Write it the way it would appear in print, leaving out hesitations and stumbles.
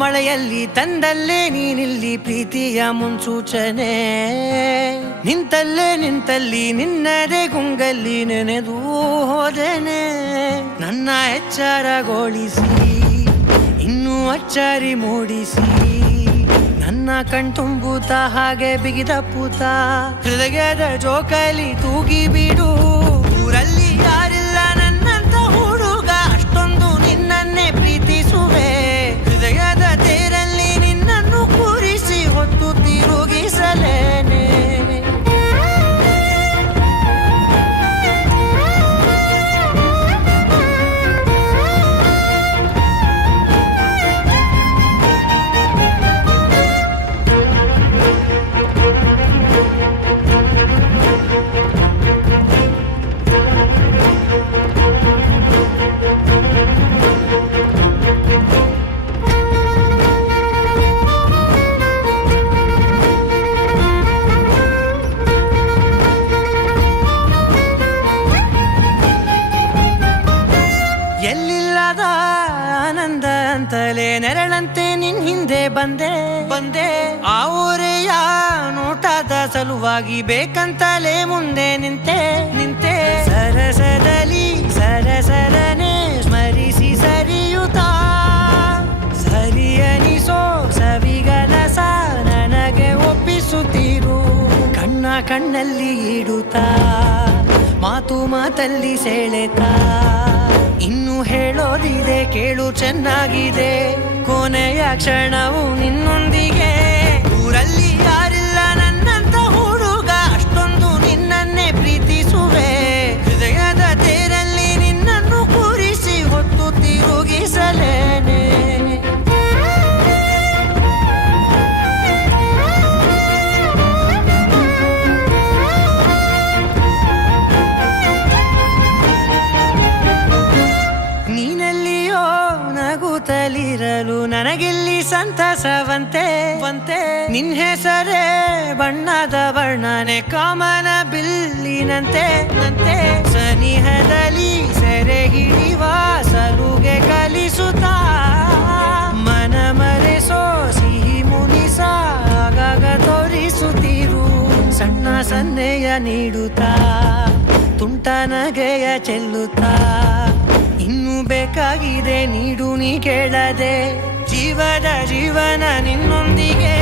ಮಳೆಯಲ್ಲಿ ತಂದಲ್ಲೇ ನೀನಿಲ್ಲಿ ಪ್ರೀತಿಯ ಮುನ್ಸೂಚನೆ, ನಿಂತಲ್ಲಿ ನಿನ್ನದೇ ಗುಂಗಲ್ಲಿ ನೆನೆದು ಹೋದೆನೆ. ನನ್ನ ಎಚ್ಚರಗೊಳಿಸಿ ಇನ್ನೂ ಅಚ್ಚರಿ ಮೂಡಿಸಿ, ನನ್ನ ಕಣ್ತುಂಬುತ್ತ ಹಾಗೆ ಬಿಗಿದ ಪೂತ ಹೃದಯದ ಜೋಕಾಲಿ ತೂಗಿ ಬಿಡು. ಊರಲ್ಲಿ ಯಾರಿಲ್ಲ ನನ್ನಂತ ಹುಡುಗ, ಅಷ್ಟೊಂದು ನಿನ್ನನ್ನೇ ಪ್ರೀತಿಸುವೆ. ಹೃದಯದ ತೇರಲ್ಲಿ ನಿನ್ನನ್ನು ಕೂರಿಸಿ ಹೊತ್ತು ತಿರುಗಿಸಲೇನೆ. ಎಲ್ಲಿಲ್ಲದ ಆನಂದ ಅಂತಲೇ ನೆರಳಂತೆ ನಿನ್ ಹಿಂದೆ ಬಂದೆ. ಆ ಊರೆಯ ನೋಟದ ಸಲುವಾಗಿ ಬೇಕಂತಲೇ ಮುಂದೆ ನಿಂತೆ. ಸರಸದಲ್ಲಿ ಸರಸರನೆ ಸ್ಮರಿಸಿ ಸರಿಯುತ್ತಾ, ಸರಿಯನಿಸೋ ಸವಿಗನಸ ನನಗೆ ಒಪ್ಪಿಸುತ್ತೀರು. ಕಣ್ಣಲ್ಲಿ ಇಡುತ್ತಾ, ಮಾತಲ್ಲಿ ಸೆಳೆತಾ, ಇನ್ನು ಹೇಳೋದಿದೆ ಕೇಳು ಚೆನ್ನಾಗಿದೆ. ಕೊನೆಯ ಕ್ಷಣವು ನಿನ್ನೊಂದಿಗೆ. ಊರಲ್ಲಿ ಯಾರಿಲ್ಲ ನನ್ನಂತ ಹುಡುಗ, ಅಷ್ಟೊಂದು ನಿನ್ನನ್ನೇ ಪ್ರೀತಿಸುವೆ. ಹೃದಯದ ತೇರಲ್ಲಿ ನಿನ್ನನ್ನು ಕೂರಿಸಿ ಹೊತ್ತು ತಿರುಗಿಸಲೇನೆ. ನಗುತ್ತಲಿರಲು ನನಗಿಲ್ಲಿ ಸಂತಸವಂತೆ. ನಿನ್ ಹೆಸರೇ ಬಣ್ಣದ ವರ್ಣನೆ ಕಾಮನ ಬಿಲ್ಲಿನಂತೆ. ಸನಿಹದಲ್ಲಿ ಸೆರೆ ಹಿಡಿವ ಸಲುಗೆ ಕಲಿಸುತ್ತಾ, ಮನ ಮರೆಸೋ ಸಿಹಿ ಮುನಿಸ ಆಗಾಗ ತೋರಿಸುತ್ತೀರು. ಸಣ್ಣ ಸನ್ನೆಯ ನೀಡುತ್ತಾ, ತುಂಟ ನಗೆಯ ಚೆಲ್ಲುತ್ತಾ, ಇನ್ನೂ ಬೇಕಾಗಿದೆ ನೀಡು ನೀ ಕೇಳದೆ. ಜೀವನ ನಿನ್ನೊಂದಿಗೆ.